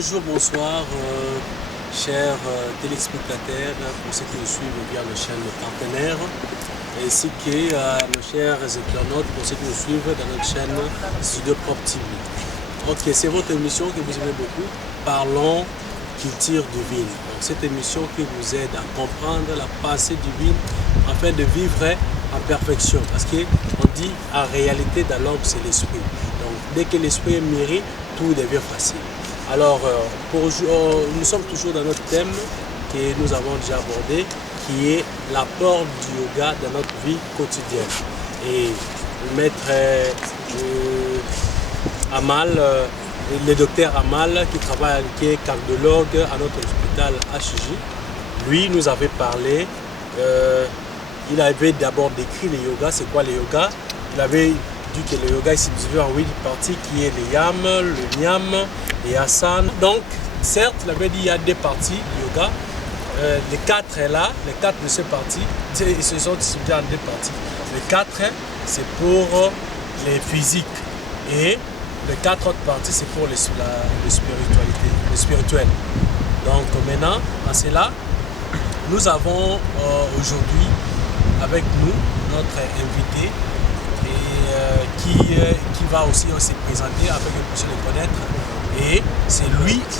Bonjour, bonsoir, chers téléspectateurs, pour ceux qui nous suivent via nos chaînes partenaires, ainsi que nos chers internautes, pour ceux qui nous suivent dans notre chaîne Studio Prop TV. Ok, c'est votre émission que vous aimez beaucoup, Parlons culture divine. Donc, cette émission qui vous aide à comprendre la pensée divine afin de vivre en perfection. Parce qu'on dit en réalité dans l'homme c'est l'esprit. Donc dès que l'esprit est mûri, tout devient facile. Alors nous sommes toujours dans notre thème que nous avons déjà abordé, qui est l'apport du yoga dans notre vie quotidienne. Et le maître Amal, le docteur Amal qui travaille, qui est cardiologue à notre hôpital HJ, lui nous avait parlé, il avait d'abord décrit le yoga, c'est quoi le yoga? Il avait dit que le yoga est subdivisé en 8 parties qui est le yam, le nyam, les asana. Donc certes, il avait dit qu'il y a 2 parties du yoga, les 4 est là, les 4 de ces parties, ils se sont subdivisés en 2 parties. Les 4 c'est pour les physiques et les 4 autres parties c'est pour la spiritualité, le spirituel. Donc maintenant, à cela, nous avons aujourd'hui avec nous notre invité qui va aussi se présenter afin que vous puissiez le connaître. Et c'est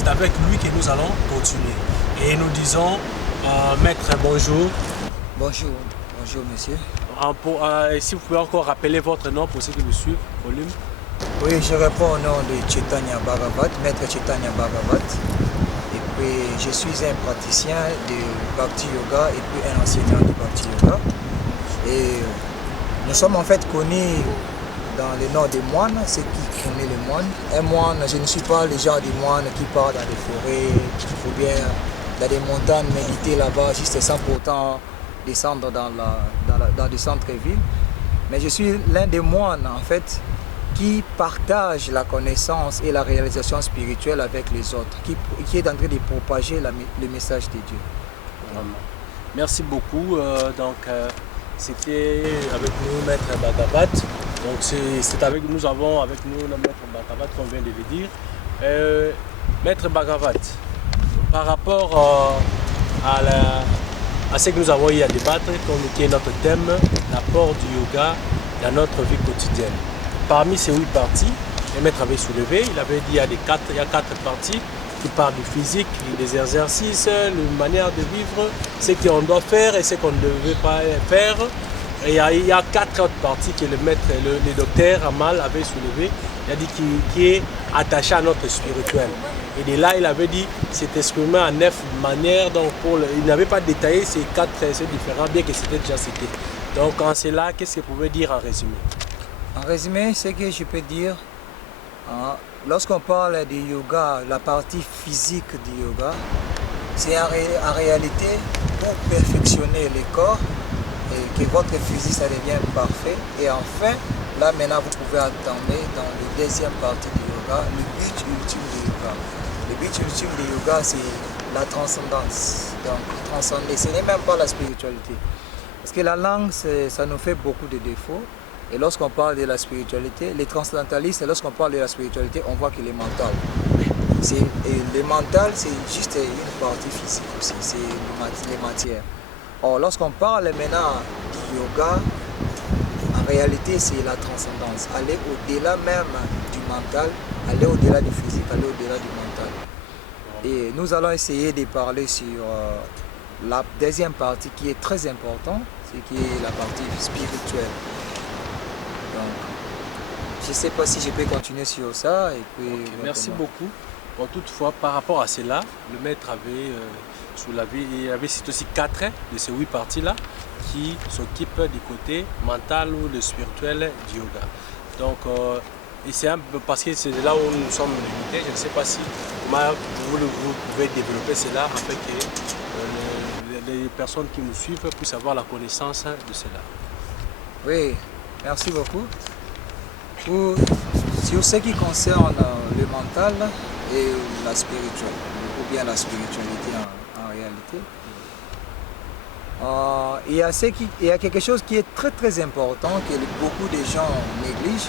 avec lui que nous allons continuer. Et nous disons, maître, bonjour. Bonjour, bonjour monsieur. Si vous pouvez encore rappeler votre nom pour ceux qui vous suivent, volume. Oui, je réponds au nom de Chaitanya Bhagavat, maître Chaitanya Bhagavat. Et puis je suis un praticien de Bhakti Yoga et puis un enseignant de Bhakti Yoga. Et nous sommes en fait connus dans le nord des moines, ceux qui connaissent les moines. Un moine, je ne suis pas le genre de moine qui part dans les forêts ou bien dans des montagnes méditer là-bas, juste sans pourtant descendre dans des centres-villes. Mais je suis l'un des moines en fait qui partage la connaissance et la réalisation spirituelle avec les autres, qui est en train de propager le message de Dieu. Voilà. Merci beaucoup. C'était avec nous Maître Bhagavat. Donc nous avons avec nous le Maître Bhagavat qu'on vient de le dire. Maître Bhagavat, par rapport à ce que nous avons eu à débattre, qui est notre thème, l'apport du yoga dans notre vie quotidienne. Parmi ces 8 parties, le maître avait soulevé, il avait dit qu'il y a 4 parties qui parlent du physique, des exercices, la manière de vivre, ce qu'on doit faire et ce qu'on ne devait pas faire. Et il y a 4 autres parties que le maître, le docteur Amal avait soulevé. Il a dit qui est attaché à notre spirituel. Et de là, il avait dit c'est exprimé en 9 manières. Donc il n'avait pas détaillé ces 4 traits différents, bien que c'était déjà cité. Donc en cela, qu'est-ce que vous pouvez dire en résumé? En résumé, ce que je peux dire, lorsqu'on parle du yoga, la partie physique du yoga, c'est en réalité pour perfectionner le corps et que votre physique ça devient parfait. Et enfin, là maintenant vous pouvez attendre dans la deuxième partie du yoga, le but ultime du yoga. Le but ultime du yoga c'est la transcendance. Donc transcender, ce n'est même pas la spiritualité. Parce que la langue, ça nous fait beaucoup de défauts. Et lorsqu'on parle de la spiritualité, les transcendentalistes, lorsqu'on parle de la spiritualité, on voit qu'il est mental. Et le mental, c'est juste une partie physique aussi, c'est les matières. Or, lorsqu'on parle maintenant du yoga, en réalité, c'est la transcendance. Aller au-delà même du mental, aller au-delà du physique, aller au-delà du mental. Et nous allons essayer de parler sur la deuxième partie qui est très importante, c'est qui est la partie spirituelle. Donc, je ne sais pas si je peux continuer sur ça. Et puis, okay, merci beaucoup. Bon, toutefois, par rapport à cela, le maître avait cité aussi 4 de ces 8 parties-là qui s'occupent du côté mental ou le spirituel du yoga. Donc, et c'est un peu parce que c'est là où nous sommes limités. Je ne sais pas si vous pouvez développer cela afin que les personnes qui nous suivent puissent avoir la connaissance de cela. Oui. Merci beaucoup. Sur ce qui concerne le mental et la spiritualité, ou bien la spiritualité en réalité, il y a quelque chose qui est très très important que beaucoup de gens négligent.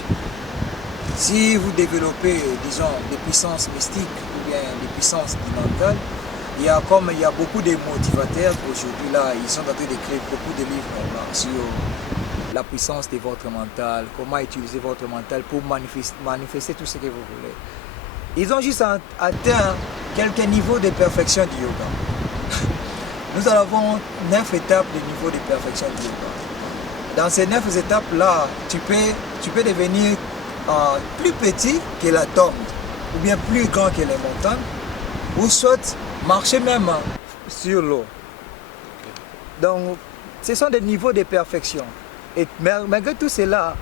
Si vous développez, disons, des puissances mystiques ou bien des puissance mentale. Il y a beaucoup de motivateurs aujourd'hui là, ils sont en train d'écrire beaucoup de livres là, sur la puissance de votre mental, comment utiliser votre mental pour manifester tout ce que vous voulez. Ils ont juste atteint quelques niveaux de perfection du yoga. Nous avons 9 étapes de niveau de perfection du yoga. Dans ces 9 étapes-là, tu peux devenir plus petit que l'atome, ou bien plus grand que les montagnes, ou soit marcher même sur l'eau. Donc, ce sont des niveaux de perfection. Et malgré tout cela,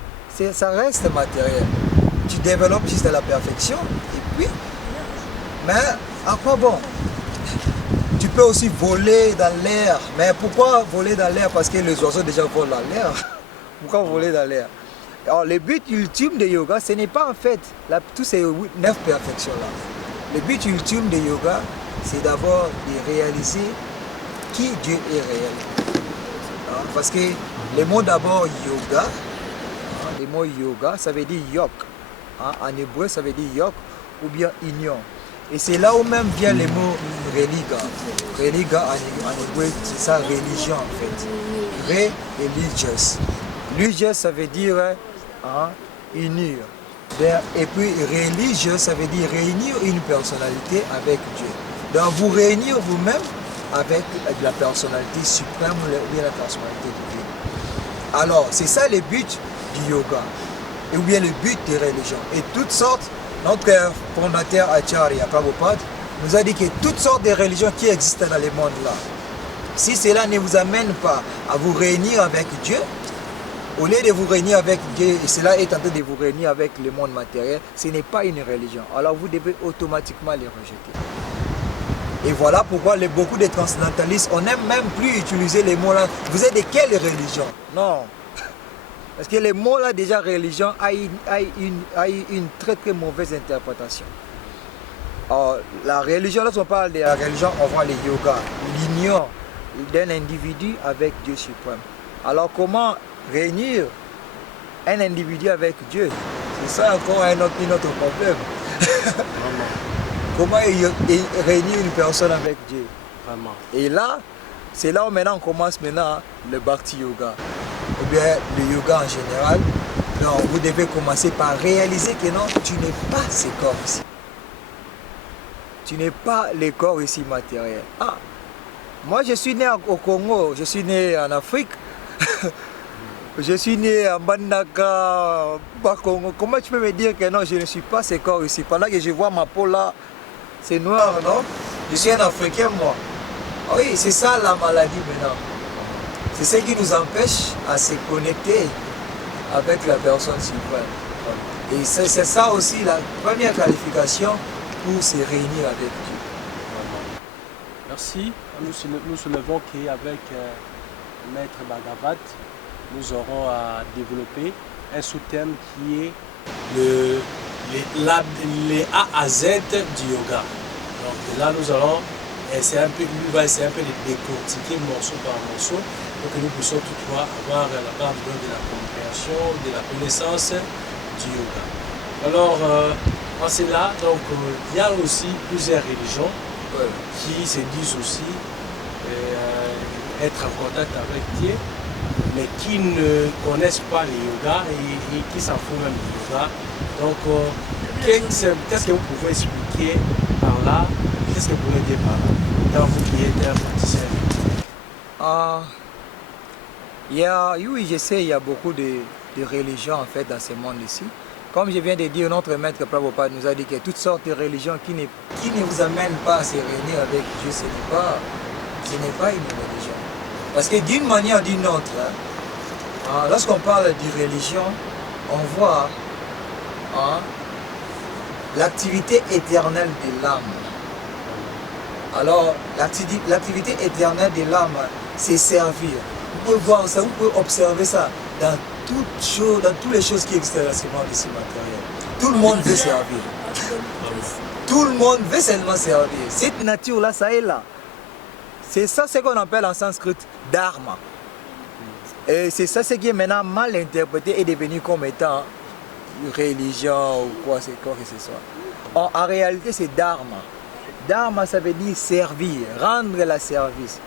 ça reste matériel. Tu développes juste la perfection, et puis, mais à quoi bon? Tu peux aussi voler dans l'air. Mais pourquoi voler dans l'air? Parce que les oiseaux déjà volent dans l'air. Pourquoi voler dans l'air? Alors, le but ultime de yoga, ce n'est pas en fait tous ces 9 perfections-là. Le but ultime de yoga, c'est d'abord de réaliser qui Dieu est réel. Parce que le mot d'abord yoga, le mot yoga, ça veut dire yok. En hébreu, ça veut dire yok ou bien union. Et c'est là où même vient le mot religa. Religa en hébreu, c'est ça, religion en fait. Religious. Religious, ça veut dire unir. Et puis religieux, ça veut dire réunir une personnalité avec Dieu. Donc vous réunir vous-même avec la personnalité suprême ou bien la personnalité divine. Alors, c'est ça le but du yoga, ou bien le but des religions. Et toutes sortes, notre fondateur Acharya Prabhupada nous a dit que toutes sortes de religions qui existent dans le monde là, si cela ne vous amène pas à vous réunir avec Dieu, au lieu de vous réunir avec Dieu, et cela est en train de vous réunir avec le monde matériel, ce n'est pas une religion. Alors vous devez automatiquement les rejeter. Et voilà pourquoi beaucoup de transcendantalistes, on n'aime même plus utiliser les mots là. Vous êtes de quelle religion? Non. Parce que les mots là, déjà, religion, a une très très mauvaise interprétation. Alors, la religion, lorsqu'on parle de la religion, on voit le yoga, l'union d'un individu avec Dieu suprême. Alors comment réunir un individu avec Dieu? C'est ça encore un autre problème. Comment réunir une personne avec Dieu? Vraiment. Et là, c'est là où maintenant on commence le Bhakti Yoga. Ou bien le yoga en général. Donc vous devez commencer par réaliser que non, tu n'es pas ce corps ici. Tu n'es pas le corps ici matériel. Ah, moi je suis né au Congo, je suis né en Afrique. Je suis né à Bandaka, Bakongo. Comment tu peux me dire que non, je ne suis pas ce corps ici? Pendant que je vois ma peau là, c'est noir, non? Je suis un Africain, moi. Oui, c'est ça la maladie maintenant. C'est ce qui nous empêche à se connecter avec la personne suprême. Et c'est ça aussi la première qualification pour se réunir avec Dieu. Merci. Nous soulevons qu'avec Maître Bhagavat, nous aurons à développer un sous-thème qui est les A à Z du yoga. Donc là, nous allons essayer un peu de décortiquer morceau par morceau pour que nous puissions toutefois avoir la part de la compréhension, de la connaissance du yoga. Alors, en cela, donc, il y a aussi plusieurs religions qui se disent aussi être en contact avec Dieu, mais qui ne connaissent pas le yoga et qui s'en foutent même du yoga. Donc, qu'est-ce que vous pouvez expliquer par là? Qu'est-ce que vous pouvez dire par là, dans vous qui êtes un praticien? Oui, je sais, il y a beaucoup de religions en fait dans ce monde ici. Comme je viens de dire, notre maître Prabhupada nous a dit qu'il y a toutes sortes de religions qui ne vous amènent pas à se réunir avec Dieu. Ce n'est pas une religion. Parce que d'une manière ou d'une autre, lorsqu'on parle de religion, on voit l'activité éternelle de l'âme. Alors, l'activité éternelle de l'âme, c'est servir. Vous pouvez voir ça, vous pouvez observer ça dans toutes les choses qui existent dans ce monde ici matériel. Tout le monde veut servir. Tout le monde veut seulement servir. Cette nature-là, ça est là. C'est ça ce qu'on appelle en sanskrit dharma. Et c'est ça ce qui est maintenant mal interprété et devenu comme étant religion ou quoi que ce soit. En réalité, c'est dharma. Dharma, ça veut dire servir, rendre la service.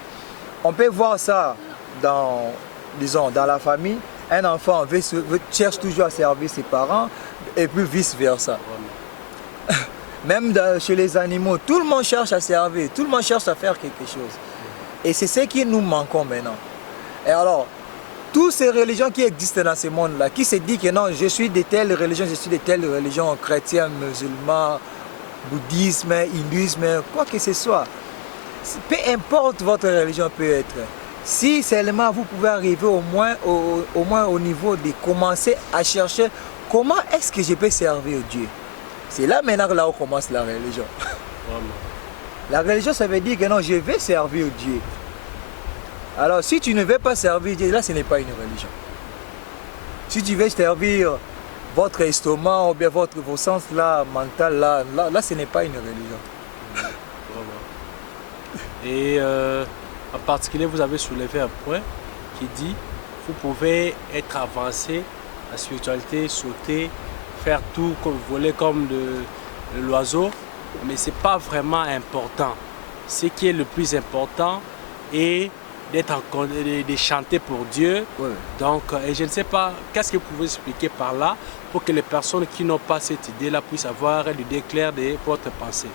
On peut voir ça dans, disons, dans la famille. Un enfant cherche toujours à servir ses parents et puis vice-versa. Même chez les animaux, tout le monde cherche à servir, tout le monde cherche à faire quelque chose. Et c'est ce qui nous manquons maintenant. Et alors, toutes ces religions qui existent dans ce monde-là, qui se disent que non, je suis de telle religion, je suis de telle religion, chrétien, musulman, bouddhisme, hindouisme, quoi que ce soit. Peu importe votre religion peut être. Si seulement vous pouvez arriver au moins au niveau de commencer à chercher comment est-ce que je peux servir Dieu. C'est là maintenant que là où commence la religion. La religion, ça veut dire que non, je vais servir Dieu. Alors si tu ne veux pas servir Dieu, là ce n'est pas une religion. Si tu veux servir votre estomac ou bien vos sens là, mental là, ce n'est pas une religion. Et en particulier, vous avez soulevé un point qui dit vous pouvez être avancé en spiritualité, sauter, faire tout comme vous voulez, comme l'oiseau, mais ce n'est pas vraiment important. Ce qui est le plus important est de chanter pour Dieu. Oui. Donc, et je ne sais pas, qu'est-ce que vous pouvez expliquer par là pour que les personnes qui n'ont pas cette idée-là puissent avoir le déclair de votre pensée.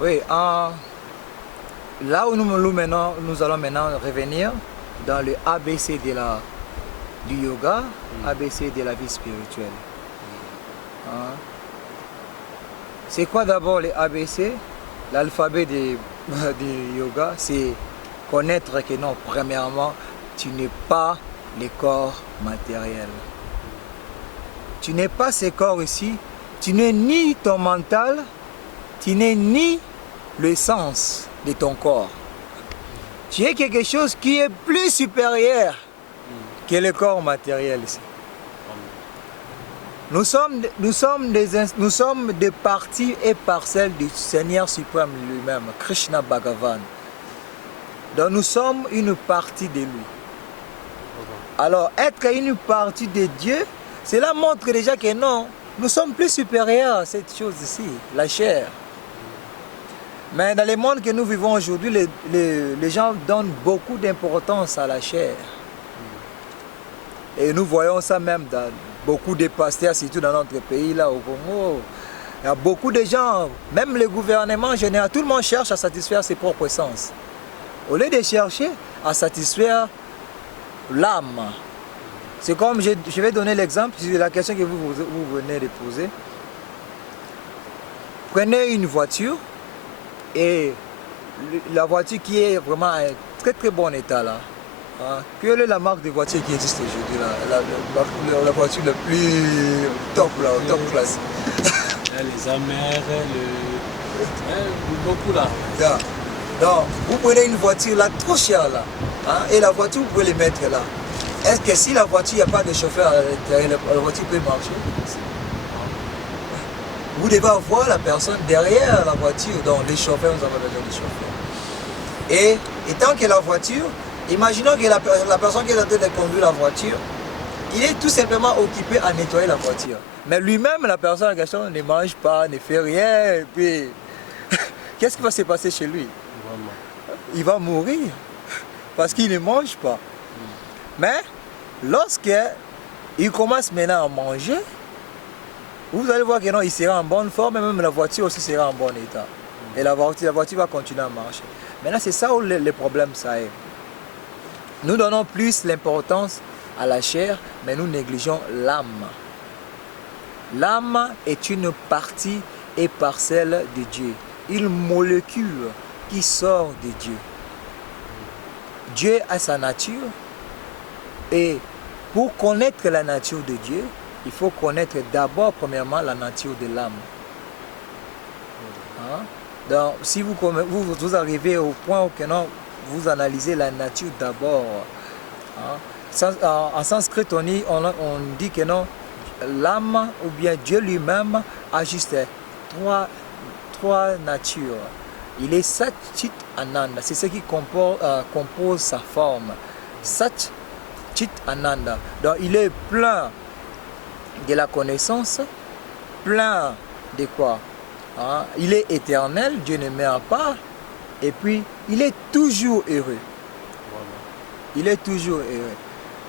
Oui, là où nous allons maintenant revenir dans le ABC du yoga, ABC de la vie spirituelle. C'est quoi d'abord les ABC? L'alphabet du yoga, c'est connaître que non, premièrement, tu n'es pas le corps matériel. Tu n'es pas ce corps ici, tu n'es ni ton mental, tu n'es ni le sens de ton corps. Tu es quelque chose qui est plus supérieur que le corps matériel ici. Nous sommes des parties et parcelles du Seigneur suprême lui-même, Krishna Bhagavan. Donc nous sommes une partie de lui. Alors être une partie de Dieu, cela montre déjà que non, nous sommes plus supérieurs à cette chose ici, la chair. Mais dans le monde que nous vivons aujourd'hui, les gens donnent beaucoup d'importance à la chair. Et nous voyons ça même dans beaucoup de pasteurs, surtout dans notre pays, là au Congo. Il y a beaucoup de gens, même le gouvernement en général, tout le monde cherche à satisfaire ses propres sens. Au lieu de chercher à satisfaire l'âme. C'est comme, je vais donner l'exemple, c'est la question que vous venez de poser. Prenez une voiture et la voiture qui est vraiment en très très bon état là. Quelle est la marque de voiture qui existe aujourd'hui là, la voiture la plus top là, top classe? Les amers, beaucoup là. Yeah. Donc, vous prenez une voiture là trop chère là, et la voiture vous pouvez les mettre là. Est-ce que si la voiture, il n'y a pas de chauffeur à l'intérieur, la voiture peut marcher? Vous devez avoir la personne derrière la voiture, donc les chauffeurs, nous avons besoin de chauffeurs. Et tant que la voiture, imaginons que la personne qui est en train de conduire la voiture, il est tout simplement occupé à nettoyer la voiture. Mais lui-même, la personne en question ne mange pas, ne fait rien, et puis qu'est-ce qui va se passer chez lui? Il va mourir parce qu'il ne mange pas. Mais lorsqu'il commence maintenant à manger, vous allez voir que non, il sera en bonne forme, et même la voiture aussi sera en bon état. Et la voiture va continuer à marcher. Maintenant, c'est ça où le problème ça est. Nous donnons plus l'importance à la chair, mais nous négligeons l'âme. L'âme est une partie et parcelle de Dieu, une molécule qui sort de Dieu. Dieu a sa nature, et pour connaître la nature de Dieu, il faut connaître d'abord, premièrement, la nature de l'âme. Donc, si vous arrivez au point où vous analysez la nature d'abord, en sanskrit, on dit que non, l'âme ou bien Dieu lui-même a juste trois natures. Il est Sat, Chit, Ananda. C'est ce qui compose sa forme. Sat, Chit, Ananda. Donc il est plein de la connaissance, plein de quoi? Hein? Il est éternel, Dieu ne meurt pas. Et puis, il est toujours heureux. Il est toujours heureux.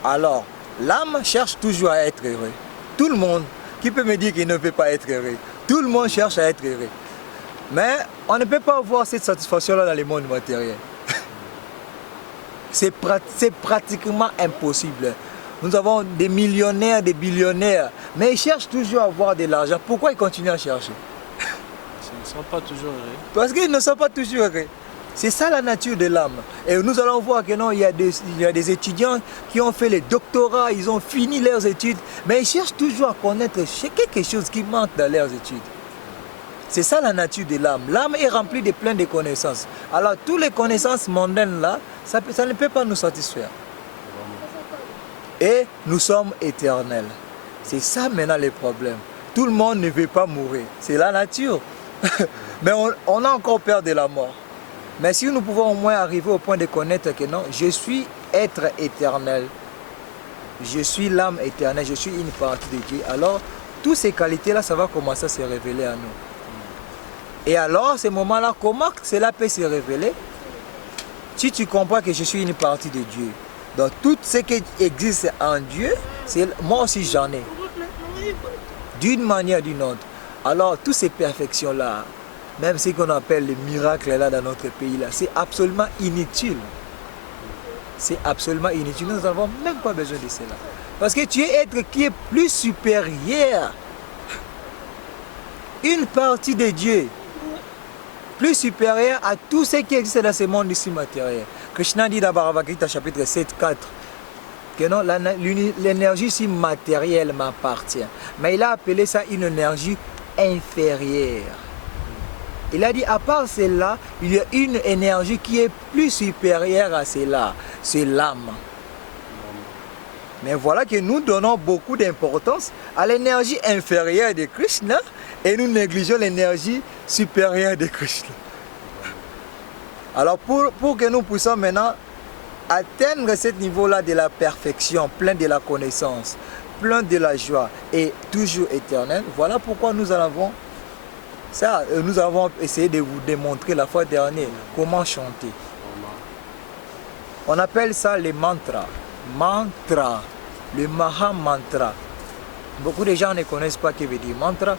Alors, l'âme cherche toujours à être heureux. Tout le monde qui peut me dire qu'il ne peut pas être heureux. Tout le monde cherche à être heureux. Mais on ne peut pas avoir cette satisfaction-là dans le monde matériel. C'est pratiquement impossible. Nous avons des millionnaires, des billionnaires, mais ils cherchent toujours à avoir de l'argent. Pourquoi ils continuent à chercher? Ils ne sont pas toujours heureux. Parce qu'ils ne sont pas toujours heureux. C'est ça la nature de l'âme. Et nous allons voir que non, il y a des étudiants qui ont fait les doctorats, ils ont fini leurs études, mais ils cherchent toujours à connaître quelque chose qui manque dans leurs études. C'est ça la nature de l'âme. L'âme est remplie de plein de connaissances. Alors, toutes les connaissances mondaines là, ça ne peut pas nous satisfaire. Et nous sommes éternels. C'est ça maintenant le problème. Tout le monde ne veut pas mourir. C'est la nature. Mais on a encore peur de la mort. Mais si nous pouvons au moins arriver au point de connaître que non, je suis être éternel. Je suis l'âme éternelle, je suis une partie de Dieu. Alors, toutes ces qualités-là, ça va commencer à se révéler à nous. Et alors, à ce moment-là, comment cela peut se révéler? Si tu comprends que je suis une partie de Dieu, donc tout ce qui existe en Dieu, moi aussi j'en ai. D'une manière ou d'une autre. Alors, toutes ces perfections-là, même ce qu'on appelle les miracles là dans notre pays, là, c'est absolument inutile. C'est absolument inutile. Nous n'avons même pas besoin de cela. Parce que tu es être qui est plus supérieur. Une partie de Dieu. Plus supérieur à tout ce qui existe dans ce monde ici matériel. Krishna dit dans Bhagavad Gita chapitre 7-4 que non, l'énergie ici matérielle m'appartient. Mais il a appelé ça une énergie inférieure. Il a dit à part celle-là, il y a une énergie qui est plus supérieure à celle-là. C'est l'âme. Mais voilà que nous donnons beaucoup d'importance à l'énergie inférieure de Krishna et nous négligeons l'énergie supérieure de Krishna. Alors pour que nous puissions maintenant atteindre ce niveau-là de la perfection, plein de la connaissance, plein de la joie et toujours éternel, voilà pourquoi nous avons essayé de vous démontrer la fois dernière comment chanter. On appelle ça les mantras. Mantra, le Maha Mantra. Beaucoup de gens ne connaissent pas ce que veut dire mantra.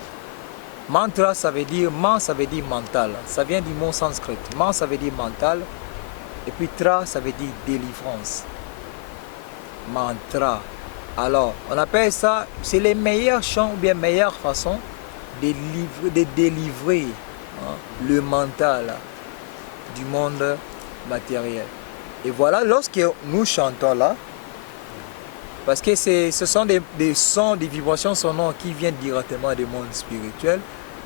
Mantra, ça veut dire mental. Ça vient du mot sanskrit. Man, ça veut dire mental. Et puis tra, ça veut dire délivrance. Mantra. Alors, on appelle ça, c'est les meilleurs chants ou bien meilleure façon de délivrer le mental du monde matériel. Et voilà, lorsque nous chantons là, parce que ce sont des sons, des vibrations sonores qui viennent directement du monde spirituel.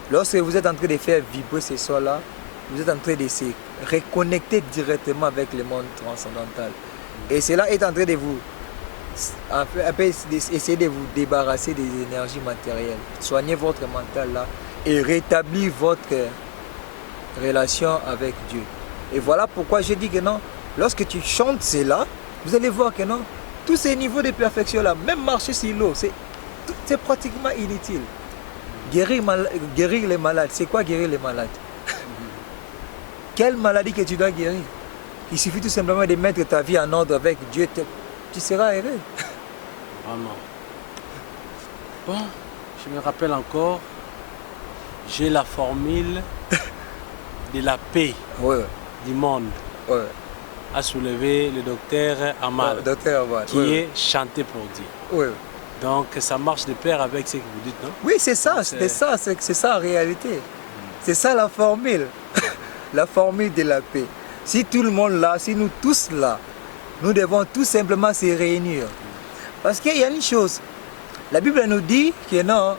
Lorsque vous êtes en train de faire vibrer ces sons-là, vous êtes en train de se reconnecter directement avec le monde transcendantal. Et cela est en train de vous essayer de vous débarrasser des énergies matérielles. Soignez votre mental là et rétablir votre relation avec Dieu. Et voilà pourquoi je dis que non, lorsque tu chantes cela, vous allez voir que non, tous ces niveaux de perfection là, même marcher sur l'eau, c'est pratiquement inutile. Guérir les malades, c'est quoi guérir les malades? Quelle maladie que tu dois guérir? Il suffit tout simplement de mettre ta vie en ordre avec Dieu, tu seras heureux. Vraiment. Bon, je me rappelle encore, j'ai la formule de la paix du monde. Ouais. A soulevé le docteur Amal, qui est chanté pour Dieu. Oui. Donc ça marche de pair avec ce que vous dites, non? Oui, c'est ça, c'est ça en réalité. C'est ça la formule. La formule de la paix. Si tout le monde là, si nous tous là, nous devons tout simplement se réunir. Parce qu'il y a une chose, la Bible nous dit que non,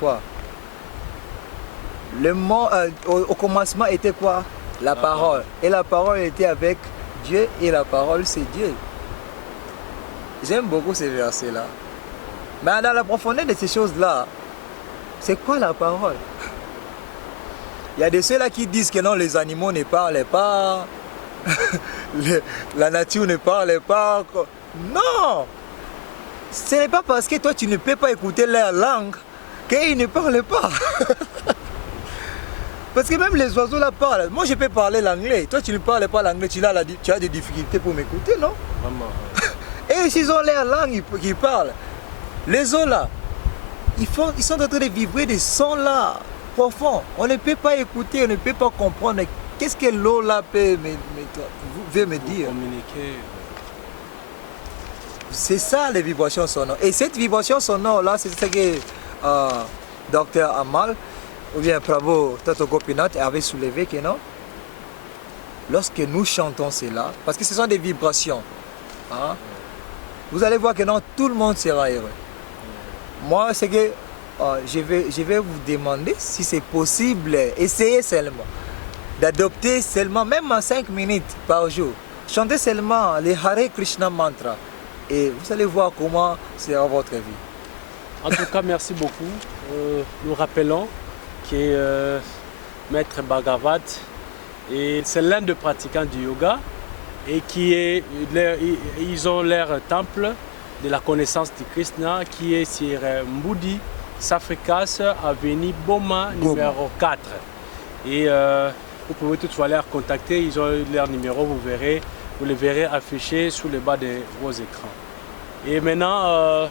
quoi? Le mot au commencement était quoi? La parole. Et la parole était avec Dieu et la parole c'est Dieu. J'aime beaucoup ces versets-là. Mais dans la profondeur de ces choses-là, c'est quoi la parole? Il y a de ceux-là qui disent que non, les animaux ne parlent pas, la nature ne parle pas. Non! Ce n'est pas parce que toi tu ne peux pas écouter leur langue qu'ils ne parlent pas. Parce que même les oiseaux là parlent. Moi je peux parler l'anglais. Toi tu ne parles pas l'anglais, tu as des difficultés pour m'écouter, non? Vraiment. Et s'ils ont leur langue qu'ils parlent, les eaux là, ils sont en train de vibrer des sons là, profonds. On ne peut pas écouter, on ne peut pas comprendre. Qu'est-ce que l'eau là veut me dire? Communiquer. C'est ça les vibrations sonores. Et cette vibration sonore là, c'est ce que Dr Amal ou bien Prabhu Tato Gopinath avait soulevé que non. Lorsque nous chantons cela, parce que ce sont des vibrations, hein, vous allez voir que non, tout le monde sera heureux. Moi, c'est que je vais vous demander si c'est possible, essayez seulement d'adopter seulement, même en 5 minutes par jour, chantez seulement les Hare Krishna mantra et vous allez voir comment sera votre vie. En tout cas, merci beaucoup. Nous rappelons que Maître Bhagavat, c'est l'un des pratiquants du yoga et ils ont leur temple de la connaissance du Krishna qui est sur Mbudi, Safrikas, avenue Boma, numéro 4. Et vous pouvez toutefois les contacter, ils ont leur numéro, vous les verrez affichés sous le bas de vos écrans. Et maintenant,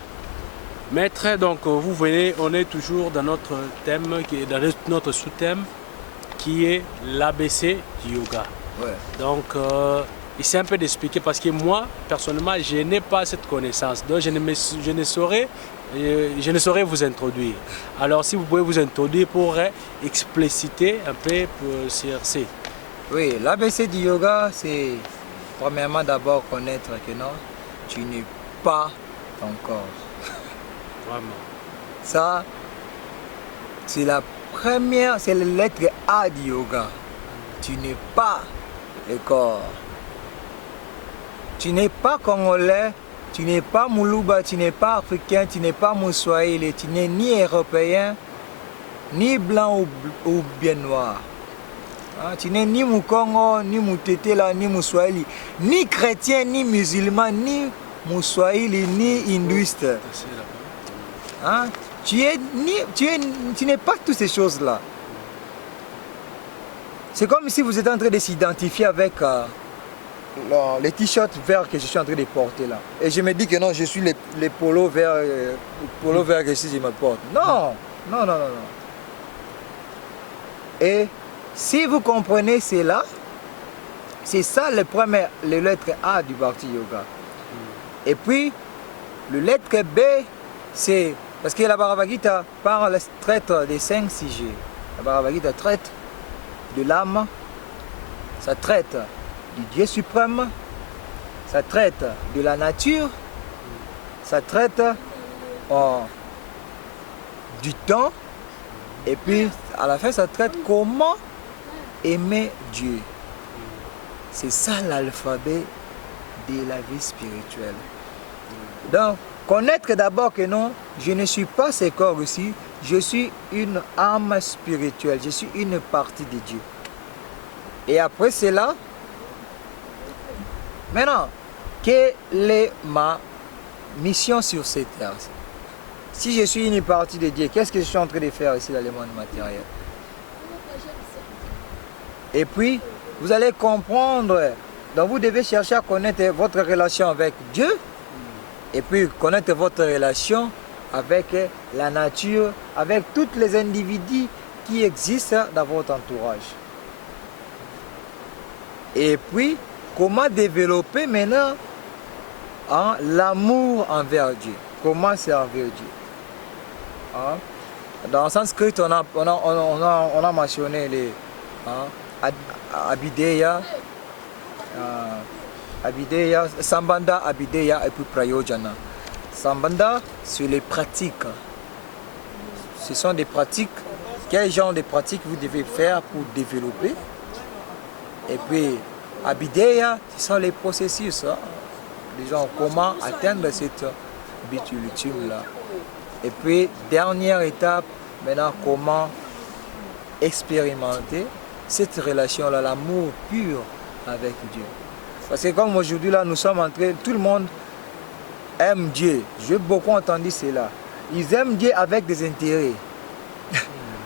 Maître, donc vous venez, on est toujours dans notre thème, dans notre sous-thème qui est l'ABC du yoga. Ouais. Donc, essayer un peu d'expliquer parce que moi, personnellement, je n'ai pas cette connaissance. Donc, je ne saurais vous introduire. Alors, si vous pouvez vous introduire pour expliciter un peu sur ce. Oui, l'ABC du yoga, c'est premièrement d'abord connaître que non, tu n'es pas ton corps. Vraiment. Ça, c'est la première, c'est la lettre A du yoga. Tu n'es pas le corps. Tu n'es pas congolais, tu n'es pas Moulouba, tu n'es pas africain, tu n'es pas Moussoaïli, tu n'es ni européen, ni blanc ou bien noir. Hein, tu n'es ni Moukongo, ni Moutetela, ni Moussoaïli, ni chrétien, ni musulman, ni Moussoaïli, ni hindouiste. Hein? Tu n'es pas toutes ces choses-là. C'est comme si vous êtes en train de s'identifier avec les t-shirts verts que je suis en train de porter là. Et je me dis que non, je suis les polos verts que je me porte. Non, non, non, non, non. Et si vous comprenez cela, c'est ça le lettre A du Bhakti Yoga. Et puis, le lettre B, c'est parce que la Bhagavad Gita traite des 5 sujets. La Bhagavad Gita traite de l'âme, ça traite du Dieu suprême, ça traite de la nature, ça traite du temps, et puis à la fin ça traite comment aimer Dieu. C'est ça l'alphabet de la vie spirituelle. Donc, connaître d'abord que non, je ne suis pas ce corps ici, je suis une âme spirituelle, je suis une partie de Dieu. Et après cela, maintenant, quelle est ma mission sur cette terre? Si je suis une partie de Dieu, qu'est-ce que je suis en train de faire ici dans le monde matériel? Et puis, vous allez comprendre, donc vous devez chercher à connaître votre relation avec Dieu, et puis connaître votre relation avec la nature, avec tous les individus qui existent dans votre entourage. Et puis, comment développer maintenant l'amour envers Dieu. Comment servir Dieu. Hein? Dans le sanskrit, on a mentionné les Abhideya, Sambandha, Abhideya et puis Prayojana. Sambandha, c'est les pratiques. Ce sont des pratiques. Quel genre de pratiques vous devez faire pour développer? Et puis, Abhideya, ce sont les processus. Hein? Disons, comment atteindre cette but ultime-là. Et puis, dernière étape, maintenant, comment expérimenter cette relation-là, l'amour pur avec Dieu. Parce que comme aujourd'hui, là, nous sommes en train, tout le monde aime Dieu. J'ai beaucoup entendu cela. ils aiment Dieu avec des intérêts.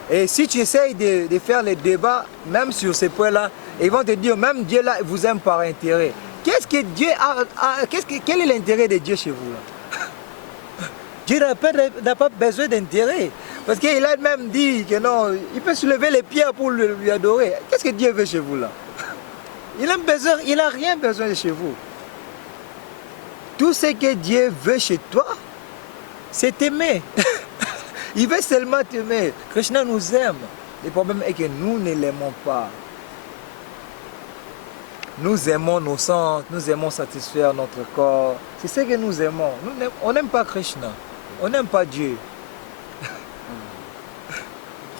Et si tu essayes de faire les débats, même sur ces points-là, ils vont te dire, même Dieu là, vous aime par intérêt. Qu'est-ce que Dieu quel est l'intérêt de Dieu chez vous là? Dieu n'a pas besoin d'intérêt. Parce qu'il a même dit que non, il peut soulever les pierres pour lui adorer. Qu'est-ce que Dieu veut chez vous là? Il n'a rien besoin de chez vous. Tout ce que Dieu veut chez toi, c'est t'aimer. Il veut seulement t'aimer. Krishna nous aime. Le problème est que nous ne l'aimons pas. Nous aimons nos sens, nous aimons satisfaire notre corps. C'est ce que nous aimons. On n'aime pas Krishna. On n'aime pas Dieu.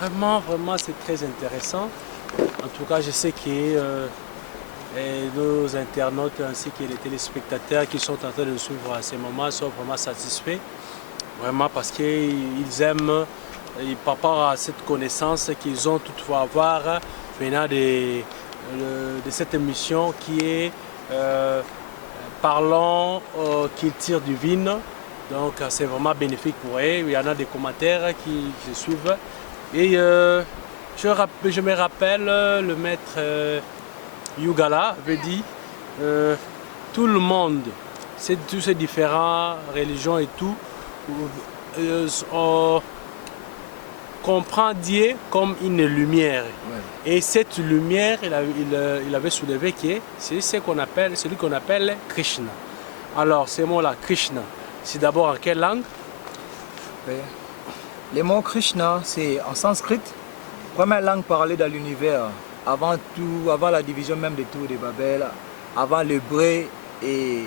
Vraiment, vraiment, c'est très intéressant. En tout cas, je sais que nos internautes ainsi que les téléspectateurs qui sont en train de nous suivre à ce moment sont vraiment satisfaits. Vraiment parce qu'ils aiment, par rapport à cette connaissance qu'ils ont toutefois à avoir venant de cette émission qui est Parlons culture divine. Donc c'est vraiment bénéfique pour eux. Il y en a des commentaires qui suivent. Et je me rappelle, le maître Yugala avait dit tout le monde, tous ces différentes religions et tout, on comprend Dieu comme une lumière. Ouais. Et cette lumière, il avait soulevé que c'est celui qu'on appelle Krishna. Alors, ce mot-là, Krishna, c'est d'abord en quelle langue? Oui. Le mot Krishna, c'est en sanskrit, première langue parlée dans l'univers, avant la division même des tours de Babel, avant l'hébreu et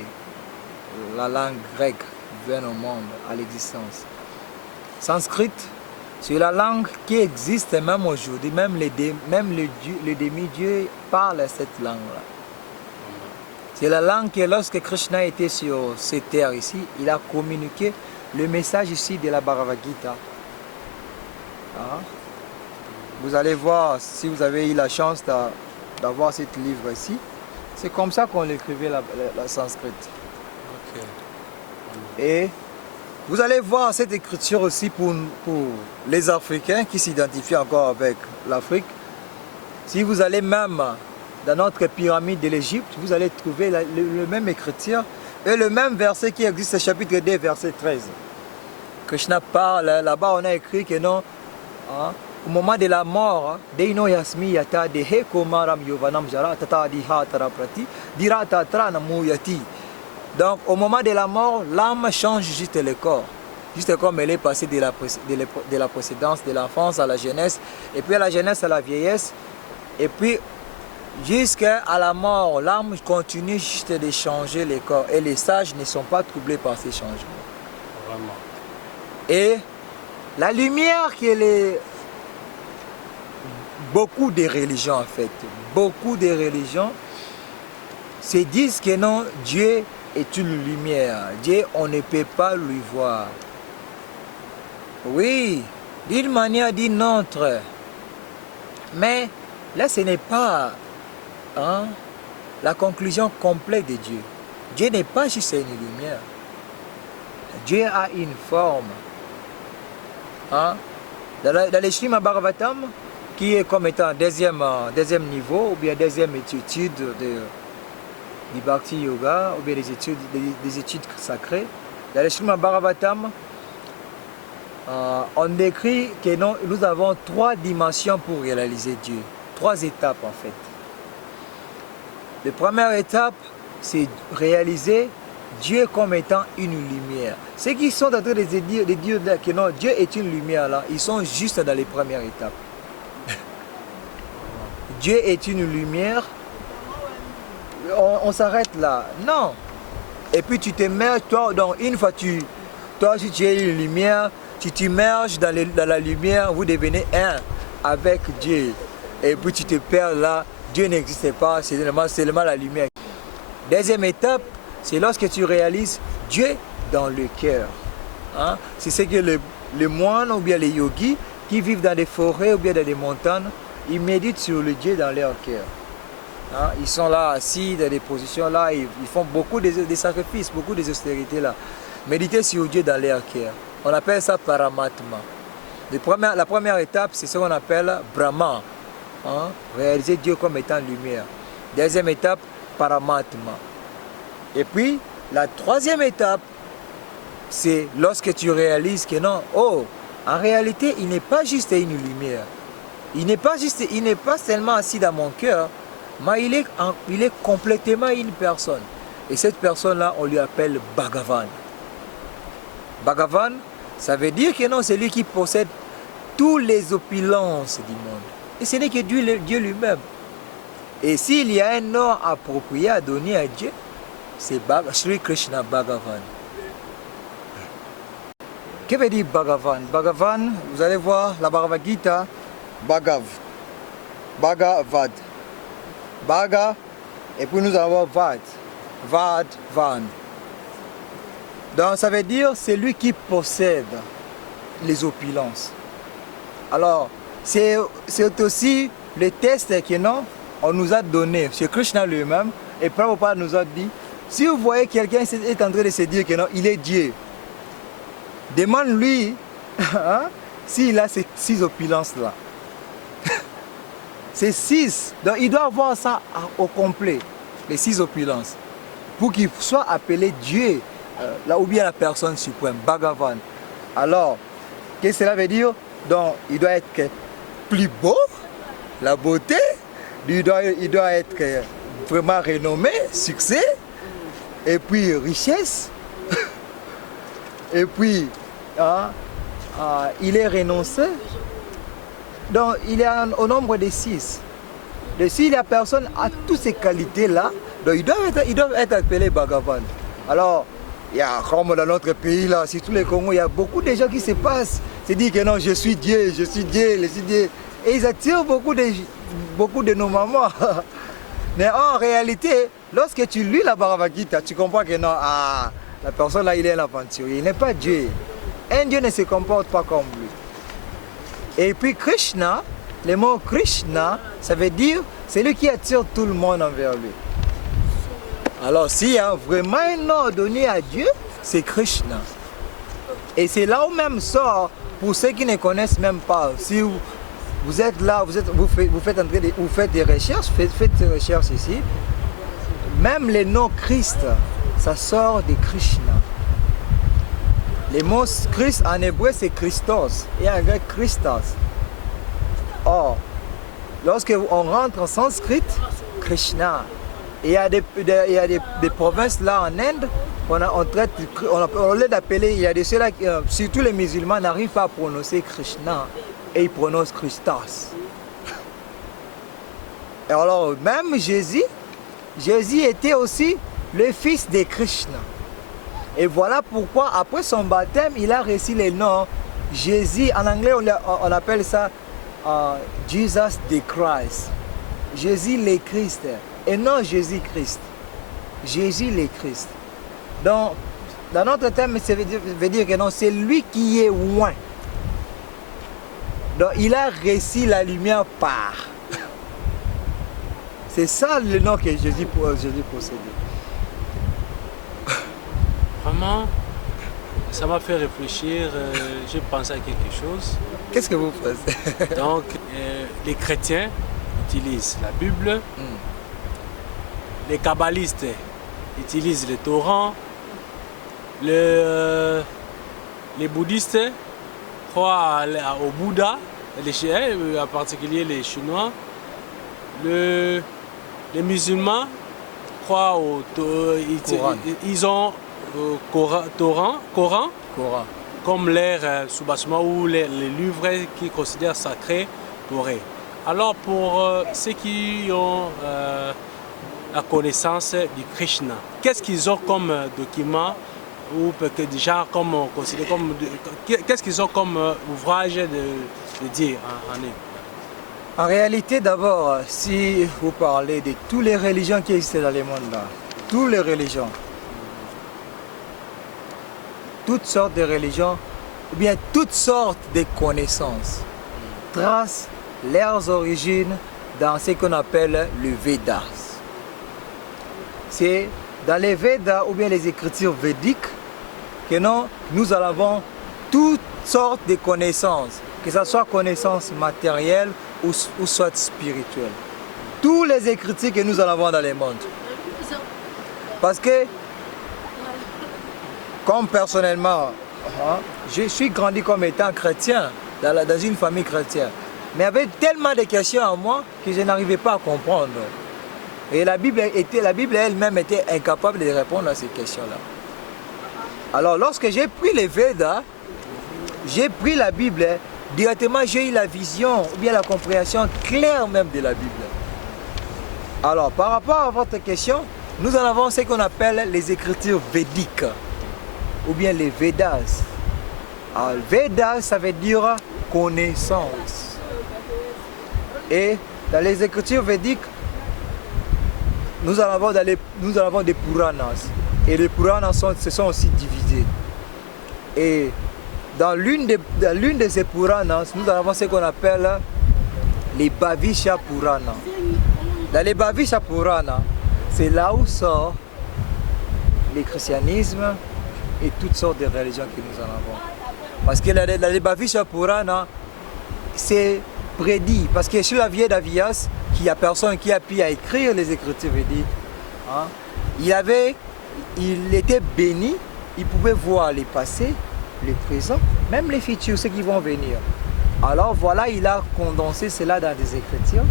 la langue grecque viennent au monde, à l'existence. Sanskrit, c'est la langue qui existe même aujourd'hui, même les demi-dieux parlent cette langue-là. C'est la langue que lorsque Krishna était sur cette terre ici, il a communiqué le message ici de la Bhagavad Gita. Ah. Vous allez voir, si vous avez eu la chance d'avoir ce livre ici, c'est comme ça qu'on écrivait la sanskrit. Okay. Et vous allez voir cette écriture aussi pour les Africains qui s'identifient encore avec l'Afrique. Si vous allez même dans notre pyramide de l'Égypte, vous allez trouver le même écriture et le même verset qui existe, chapitre 2, verset 13. Krishna parle, là-bas on a écrit que non, hein, au moment de la mort, Deino Yasmi Yata Dehe Komaram Yovanam Jara Tata Diha Taraprati Dirata Tranamuyati. Donc au moment de la mort, l'âme change juste le corps. Juste comme elle est passée de la précédence, de l'enfance à la jeunesse, et puis à la jeunesse à la vieillesse, et puis jusqu'à la mort, l'âme continue juste de changer le corps. Et les sages ne sont pas troublés par ces changements. Vraiment. Et la lumière beaucoup de religions en fait, beaucoup de religions se disent que non, Dieu est une lumière. Dieu, on ne peut pas lui voir. Oui, d'une manière ou d'une autre. Mais là, ce n'est pas la conclusion complète de Dieu. Dieu n'est pas juste une lumière. Dieu a une forme. Dans le Srimad Bhagavatam, qui est comme étant deuxième niveau, ou bien deuxième étude du Bhakti Yoga, ou bien des études sacrées, dans le Srimad Bhagavatam, on décrit que nous avons 3 dimensions pour réaliser Dieu. 3 étapes en fait. La première étape, c'est réaliser Dieu comme étant une lumière. Ceux qui sont en train de dire que non, Dieu est une lumière là, ils sont juste dans les premières étapes. Dieu est une lumière, on s'arrête là. Non. Et puis tu t'immerges, toi, donc une fois toi si tu es une lumière, tu t'immerges dans la lumière, vous devenez un avec Dieu. Et puis tu te perds là, Dieu n'existe pas, c'est seulement la lumière. Deuxième étape, c'est lorsque tu réalises Dieu dans le cœur. C'est ce que les moines ou bien les yogis qui vivent dans des forêts ou bien dans des montagnes, ils méditent sur le Dieu dans leur cœur. Ils sont là assis dans des positions là, ils font beaucoup de sacrifices, beaucoup d'austérités là. Méditer sur Dieu dans leur cœur. On appelle ça Paramatma. La première étape, c'est ce qu'on appelle Brahma. Hein? Réaliser Dieu comme étant lumière. Deuxième étape, Paramatma. Et puis, la troisième étape, c'est lorsque tu réalises que non, oh, en réalité, il n'est pas juste une lumière. Il n'est pas seulement assis dans mon cœur, mais il est complètement une personne. Et cette personne-là, on lui appelle Bhagavan. Bhagavan, ça veut dire que non, c'est lui qui possède toutes les opulences du monde. Et ce n'est que Dieu lui-même. Et s'il y a un nom approprié à donner à Dieu, c'est Sri Krishna Bhagavan. Que veut dire Bhagavan? Bhagavan, vous allez voir la Bhagavad Gita, Bhagav, Bhagavad, Bhaga, et puis nous allons voir Vad, Van. Donc ça veut dire c'est lui qui possède les opulences. Alors c'est aussi le test que non, on nous a donné, c'est Krishna lui-même, et Prabhupada nous a dit, si vous voyez quelqu'un est en train de se dire que non, il est Dieu, demande-lui hein, s'il a ces 6 opulences-là. C'est 6. Donc il doit avoir ça au complet, les 6 opulences, pour qu'il soit appelé Dieu, là, ou bien la personne suprême, Bhagavan. Alors, qu'est-ce que cela veut dire? Donc il doit être plus beau, la beauté, il doit être vraiment renommé, succès, et puis richesse, et puis il est renoncé. Donc il est au nombre de 6. Et si la personne a toutes ces qualités-là, donc il doit être appelé Bhagavan. Alors, il y a comme dans notre pays, là, surtout les Congo, il y a beaucoup de gens qui se passent, se disent que non, je suis Dieu, je suis Dieu, je suis Dieu. Et ils attirent beaucoup de nos mamans. Mais en réalité, lorsque tu lis la Bhagavad Gita, tu comprends que non, la personne là, il est un aventurier, il n'est pas Dieu. Un Dieu ne se comporte pas comme lui. Et puis Krishna, le mot Krishna, ça veut dire c'est lui qui attire tout le monde envers lui. Alors s'il y a vraiment un nom donné à Dieu, c'est Krishna. Et c'est là où même sort, pour ceux qui ne connaissent même pas, si vous êtes là, vous faites des recherches, faites des recherches ici, même le nom Christ, ça sort de Krishna. Le mot Christ en hébreu c'est Christos et en grec Christos. Or, lorsque on rentre en sanskrit, Krishna. Et il y a des provinces là en Inde, on l'aide d'appeler, il y a de ceux-là, surtout les musulmans n'arrivent pas à prononcer Krishna et ils prononcent Christos. Et alors même Jésus était aussi le fils de Krishna. Et voilà pourquoi, après son baptême, il a reçu le nom Jésus. En anglais, on appelle ça Jesus the Christ. Jésus le Christ. Et non Jésus-Christ. Jésus le Christ. Donc, dans notre terme, ça veut dire que non, c'est lui qui est loin. Donc, il a reçu la lumière par. C'est ça le nom que Jésus possédait. Vraiment, ça m'a fait réfléchir, j'ai pensé à quelque chose. Qu'est-ce que vous pensez? Donc, les chrétiens utilisent la Bible, les kabbalistes utilisent le Torah, les bouddhistes croient au Bouddha, en particulier les Chinois, les musulmans croient au Coran. Ils ont Coran comme leur soubassement ou les livres qu'ils considèrent sacrés pour eux. Alors pour ceux qui ont la connaissance du Krishna, qu'est-ce qu'ils ont comme document ou déjà comme considéré comme qu'est-ce qu'ils ont comme ouvrage de Dieu en eux? En réalité, d'abord, si vous parlez de toutes les religions qui existent dans le monde là, toutes les religions, toutes sortes de religions, ou bien toutes sortes de connaissances, tracent leurs origines dans ce qu'on appelle le Vedas. C'est dans les Vedas ou bien les écritures védiques que nous avons toutes sortes de connaissances, que ce soit connaissances matérielles ou soit spirituelles. Tous les écritures que nous en avons dans le monde. Parce que, comme personnellement, je suis grandi comme étant chrétien, dans une famille chrétienne. Mais il y avait tellement de questions à moi que je n'arrivais pas à comprendre. Et la Bible elle-même était incapable de répondre à ces questions-là. Alors lorsque j'ai pris les Védas, j'ai pris la Bible, directement j'ai eu la vision, ou bien la compréhension claire même de la Bible. Alors par rapport à votre question, nous en avons ce qu'on appelle les écritures védiques, ou bien les Védas. Alors Védas, ça veut dire connaissance. Et dans les écritures védiques, nous en avons des Puranas. Et les Puranas se sont aussi divisés. Et dans l'une de ces Puranas, nous avons ce qu'on appelle les Bhavisha Purana. Dans les Bhavisha Purana, c'est là où sort le christianisme et toutes sortes de religions que nous en avons. Parce que dans les Bhavisha Purana, c'est prédit. Parce que sur la vieille d'Avias, il n'y a personne qui a pu écrire les écritures védiques. Il était béni, il pouvait voir les passés, les présents, même les futurs, ceux qui vont venir. Alors voilà, il a condensé cela dans des écritures.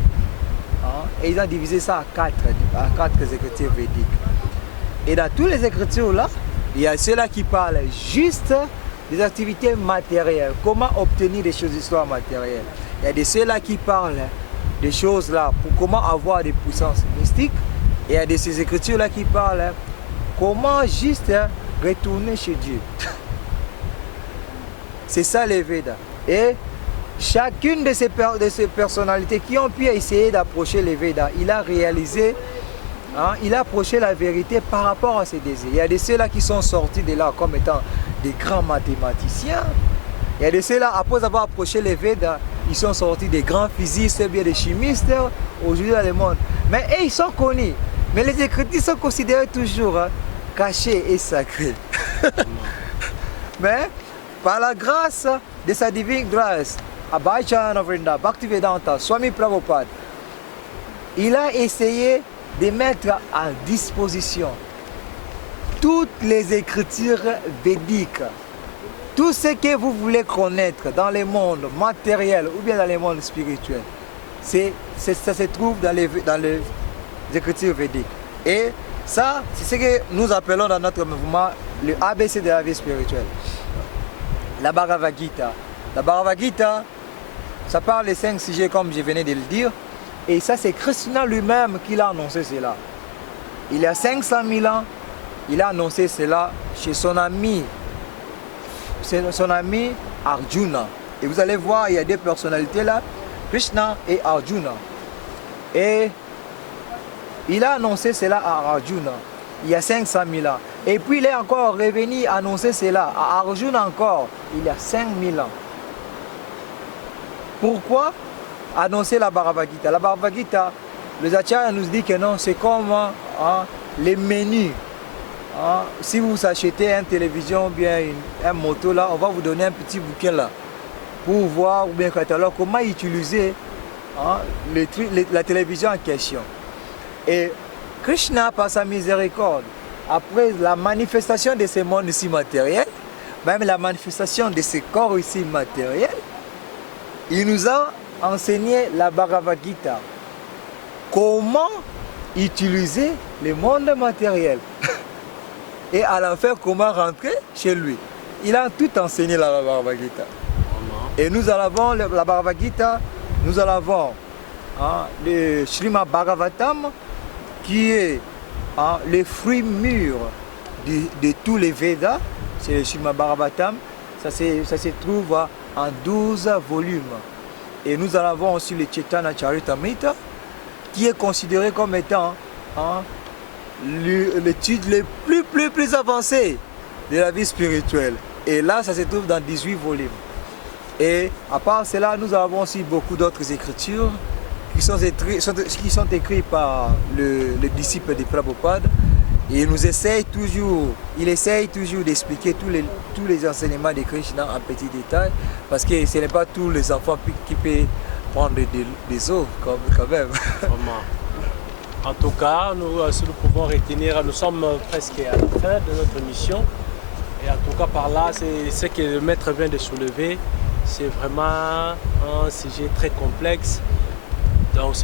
Et ils ont divisé ça à quatre écritures védiques. Et dans toutes les écritures là, il y a ceux-là qui parlent juste des activités matérielles, comment obtenir des choses d'histoire matérielle. Il y a de ceux-là qui parlent des choses là pour comment avoir des puissances mystiques. Et il y a de ces écritures là qui parlent comment juste retourner chez Dieu. C'est ça les Védas. Et chacune de ces personnalités qui ont pu essayer d'approcher les Védas, il a réalisé, il a approché la vérité par rapport à ses désirs. Il y a de ceux-là qui sont sortis de là comme étant des grands mathématiciens. Il y a de ceux-là, après avoir approché les Védas, ils sont sortis des grands physiciens, bien des chimistes aujourd'hui dans le monde. Mais ils sont connus. Mais les écritures sont considérées toujours cachées et sacrées. Mais par la grâce de sa divine grâce, Abhayacharya Vrinda, Bhaktivedanta, Swami Prabhupada, il a essayé de mettre à disposition toutes les écritures védiques. Tout ce que vous voulez connaître dans le monde matériel ou bien dans le monde spirituel, ça se trouve dans les écritures védiques. Et ça, c'est ce que nous appelons dans notre mouvement le ABC de la vie spirituelle. La Bhagavad Gita. La Bhagavad Gita, ça parle des 5 sujets comme je venais de le dire. Et ça, c'est Krishna lui-même qui l'a annoncé cela. Il y a 500 000 ans, il a annoncé cela chez son ami Arjuna. Et vous allez voir, il y a deux personnalités là, Krishna et Arjuna. Et il a annoncé cela à Arjuna il y a 500 000 ans. Et puis il est encore revenu annoncer cela à Arjuna encore il y a 5000 ans. Pourquoi annoncer la Bhagavad Gita? La Bhagavad Gita, les acharyas nous disent que non, c'est comme les menus. Si vous achetez une télévision ou bien un moto là, on va vous donner un petit bouquin là pour voir ou bien catalogue comment utiliser la télévision en question. Et Krishna, par sa miséricorde, après la manifestation de ce monde ici matériel, même la manifestation de ce corps ici matériel, il nous a enseigné la Bhagavad Gita. Comment utiliser le monde matériel. Et à la fin, comment rentrer chez lui. Il a tout enseigné la Bhagavad Gita. Et nous avons la Bhagavad Gita, nous avons le Srimad Bhagavatam, qui est le fruit mûr de tous les Védas. C'est le Srimad Bhagavatam. Ça se trouve en 12 volumes. Et nous avons aussi le Chaitanya Charitamrita, qui est considéré comme étant l'étude le plus avancée de la vie spirituelle. Et là, ça se trouve dans 18 volumes. Et à part cela, nous avons aussi beaucoup d'autres écritures qui sont écrites par les disciples de Prabhupada, Et il essaye toujours d'expliquer tous les enseignements de Krishna en petits détails, parce que ce n'est pas tous les enfants qui peuvent prendre des eaux quand même. Vraiment. En tout cas, si nous pouvons retenir, nous sommes presque à la fin de notre mission. Et en tout cas, par là, c'est ce que le maître vient de soulever. C'est vraiment un sujet très complexe. Donc,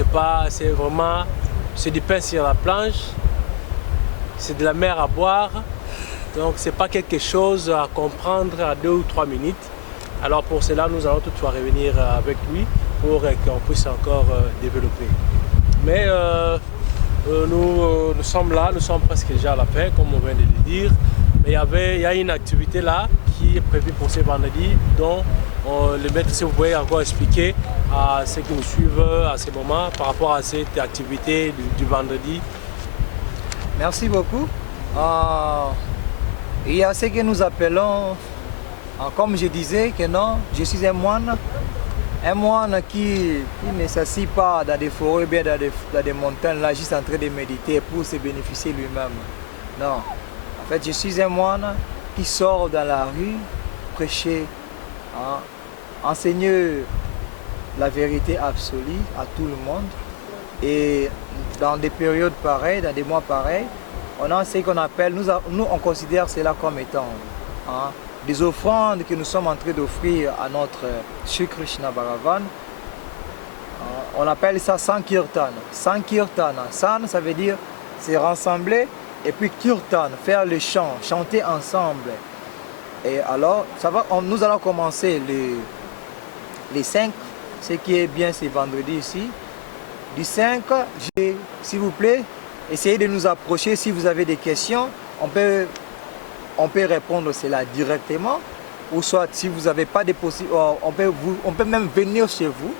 c'est du pain sur la planche. C'est de la mer à boire, donc c'est pas quelque chose à comprendre à 2 ou 3 minutes. Alors pour cela, nous allons toutefois revenir avec lui pour qu'on puisse encore développer. Mais nous sommes là, nous sommes presque déjà à la fin, comme on vient de le dire. Mais il y a une activité là qui est prévue pour ce vendredi, dont le maître, si vous pouvez encore expliquer à ceux qui nous suivent à ce moment par rapport à cette activité du vendredi. Merci beaucoup. Il y a ce que nous appelons, comme je disais, que non, je suis un moine qui ne s'assied pas dans des forêts, bien dans des montagnes, là, juste en train de méditer pour se bénéficier lui-même. Non. En fait, je suis un moine qui sort dans la rue, prêcher, enseigner la vérité absolue à tout le monde. Et dans des périodes pareilles, dans des mois pareils, on a ce qu'on appelle, nous on considère cela comme étant des offrandes que nous sommes en train d'offrir à notre Sri Krishna Bhagavan. On appelle ça Sankirtan. Sankirtan, San ça veut dire c'est rassembler, et puis Kirtan, faire le chant, chanter ensemble. Et alors, nous allons commencer les 5, ce qui est bien c'est vendredi ici. Du 5, s'il vous plaît, essayez de nous approcher. Si vous avez des questions, on peut répondre cela directement. Ou soit, si vous n'avez pas de possibilités, on peut même venir chez vous,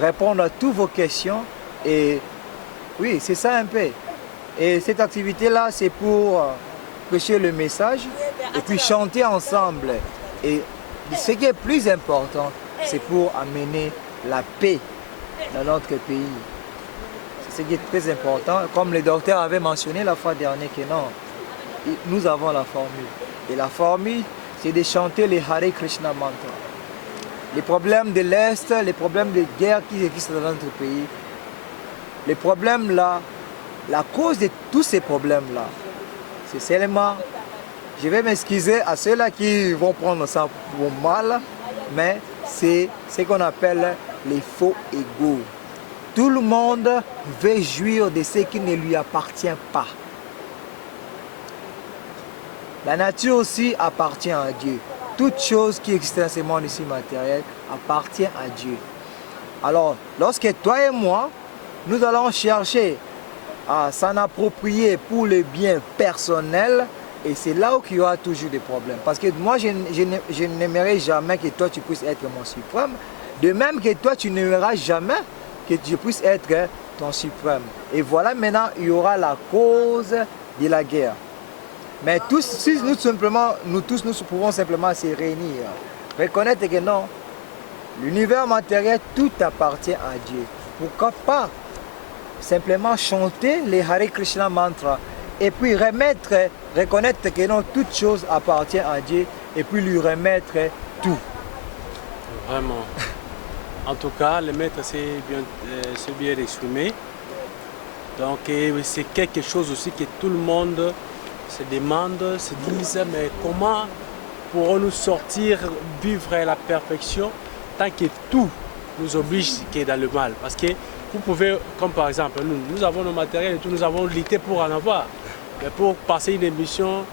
répondre à toutes vos questions. Et oui, c'est ça un peu. Et cette activité-là, c'est pour prêcher le message et puis chanter ensemble. Et ce qui est plus important, c'est pour amener la paix dans notre pays. C'est ce qui est très important. Comme le docteur avait mentionné la fois dernière que non, nous avons la formule. Et la formule, c'est de chanter les Hare Krishna mantra. Les problèmes de l'Est, les problèmes de guerre qui existent dans notre pays, les problèmes là, la cause de tous ces problèmes-là, c'est seulement, je vais m'excuser à ceux-là qui vont prendre ça pour mal, mais c'est ce qu'on appelle les faux égaux. Tout le monde veut jouir de ce qui ne lui appartient pas. La nature aussi appartient à Dieu. Toute chose qui existe dans ce monde ici matériel appartient à Dieu. Alors, lorsque toi et moi, nous allons chercher à s'en approprier pour le bien personnel, et c'est là où il y aura toujours des problèmes. Parce que moi, je n'aimerais jamais que toi, tu puisses être mon suprême. De même que toi, tu n'aimeras jamais que tu puisses être ton suprême. Et voilà, maintenant, il y aura la cause de la guerre. Mais tous, si nous tous, nous pouvons simplement se réunir, reconnaître que non, l'univers matériel, tout appartient à Dieu. Pourquoi pas simplement chanter les Hare Krishna mantra et puis reconnaître que non, toute chose appartient à Dieu et puis lui remettre tout. Vraiment. En tout cas, le maître s'est bien exprimé. Donc c'est quelque chose aussi que tout le monde se demande, se disent, mais comment pourrons-nous sortir, vivre la perfection tant que tout nous oblige qui est dans le mal? Parce que vous pouvez, comme par exemple, nous avons nos matériels et tout, nous avons lutté pour en avoir. Mais pour passer une émission,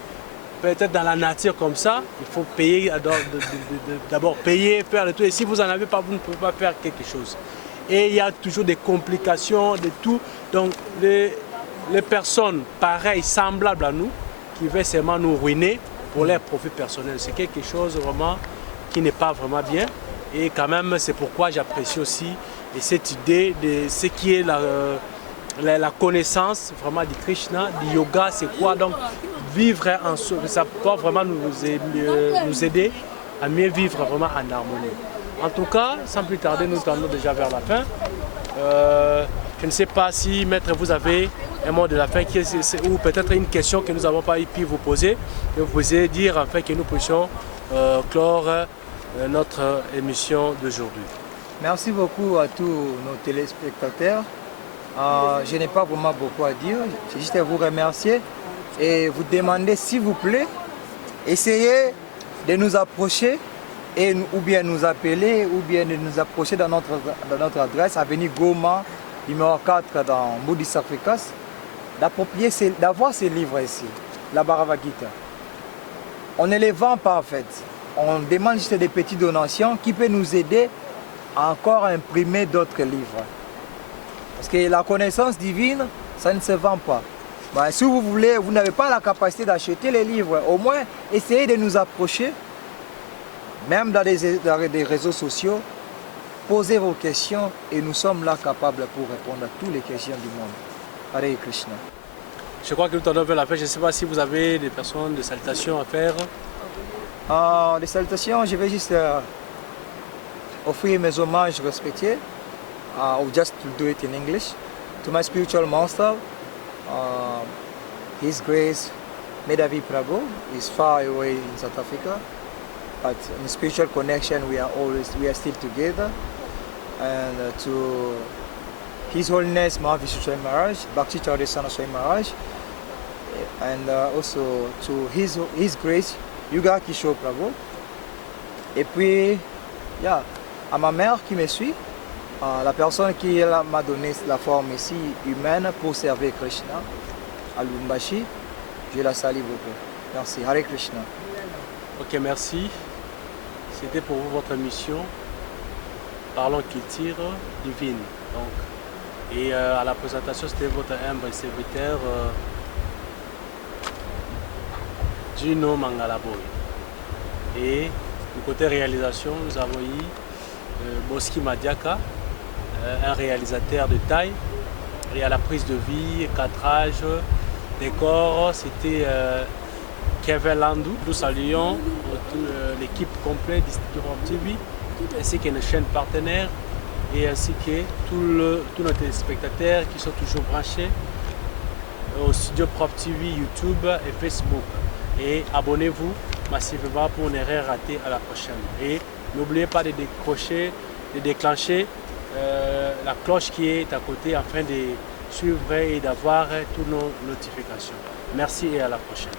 peut-être dans la nature comme ça, il faut payer, d'abord payer, faire le tout. Et si vous n'en avez pas, vous ne pouvez pas faire quelque chose. Et il y a toujours des complications, de tout. Donc les personnes pareilles, semblables à nous, qui veulent seulement nous ruiner pour leurs profits personnels. C'est quelque chose vraiment qui n'est pas vraiment bien. Et quand même, c'est pourquoi j'apprécie aussi cette idée de ce qui est la connaissance vraiment du Krishna, du yoga, c'est quoi. Donc vivre en soi, ça peut vraiment nous aider à mieux vivre vraiment en harmonie. En tout cas, sans plus tarder, nous tendons déjà vers la fin. Je ne sais pas si, maître, vous avez un mot de la fin ou peut-être une question que nous n'avons pas pu vous poser, que vous pouvez dire afin que nous puissions clore notre émission d'aujourd'hui. Merci beaucoup à tous nos téléspectateurs. Je n'ai pas vraiment beaucoup à dire, c'est juste à vous remercier et vous demander s'il vous plaît, essayez de nous approcher ou bien nous appeler ou bien de nous approcher dans notre adresse, avenue Goma, numéro 4 dans Moudis Africas, d'avoir ces livres ici, la Bhagavad Gita. On ne les vend pas en fait, on demande juste des petites donations qui peuvent nous aider à encore imprimer d'autres livres. Parce que la connaissance divine, ça ne se vend pas. Ben, si vous voulez, vous n'avez pas la capacité d'acheter les livres, au moins essayez de nous approcher, même dans des réseaux sociaux, posez vos questions et nous sommes là capables pour répondre à toutes les questions du monde. Hare Krishna. Je crois que nous t'en vers la fin. Je ne sais pas si vous avez des personnes de salutations à faire. Des salutations, je vais juste offrir mes hommages respectés. I'll just do it in English. To my spiritual master, His Grace Medhavi Prabhu is far away in South Africa, but in spiritual connection we are still together. And to His Holiness Mahavishnu Swami Maharaj, Bhakti Chaudhary Swami Maharaj, and also to His Grace Yuga Kishore Prabhu. Et puis, à ma mère qui me suit, la personne qui m'a donné la forme ici humaine pour servir Krishna à Lumbashi, je la salue beaucoup. Merci. Hare Krishna. Ok, merci. C'était pour vous votre mission. Parlons culture divine. Donc, et à la présentation, c'était votre humble serviteur Gino Mangalaboy. Et du côté réalisation, nous avons eu Boski Madiaka, un réalisateur de taille, et à la prise de vie, cadrage, décor, c'était Kevin Landou. Nous saluons l'équipe complète d'Istitut TV, ainsi que nos chaînes partenaires, et ainsi que tous nos téléspectateurs qui sont toujours branchés au studio Prop TV, YouTube et Facebook. Et abonnez-vous massivement pour ne rien rater à la prochaine. Et n'oubliez pas de déclencher la cloche qui est à côté afin de suivre et d'avoir toutes nos notifications. Merci et à la prochaine.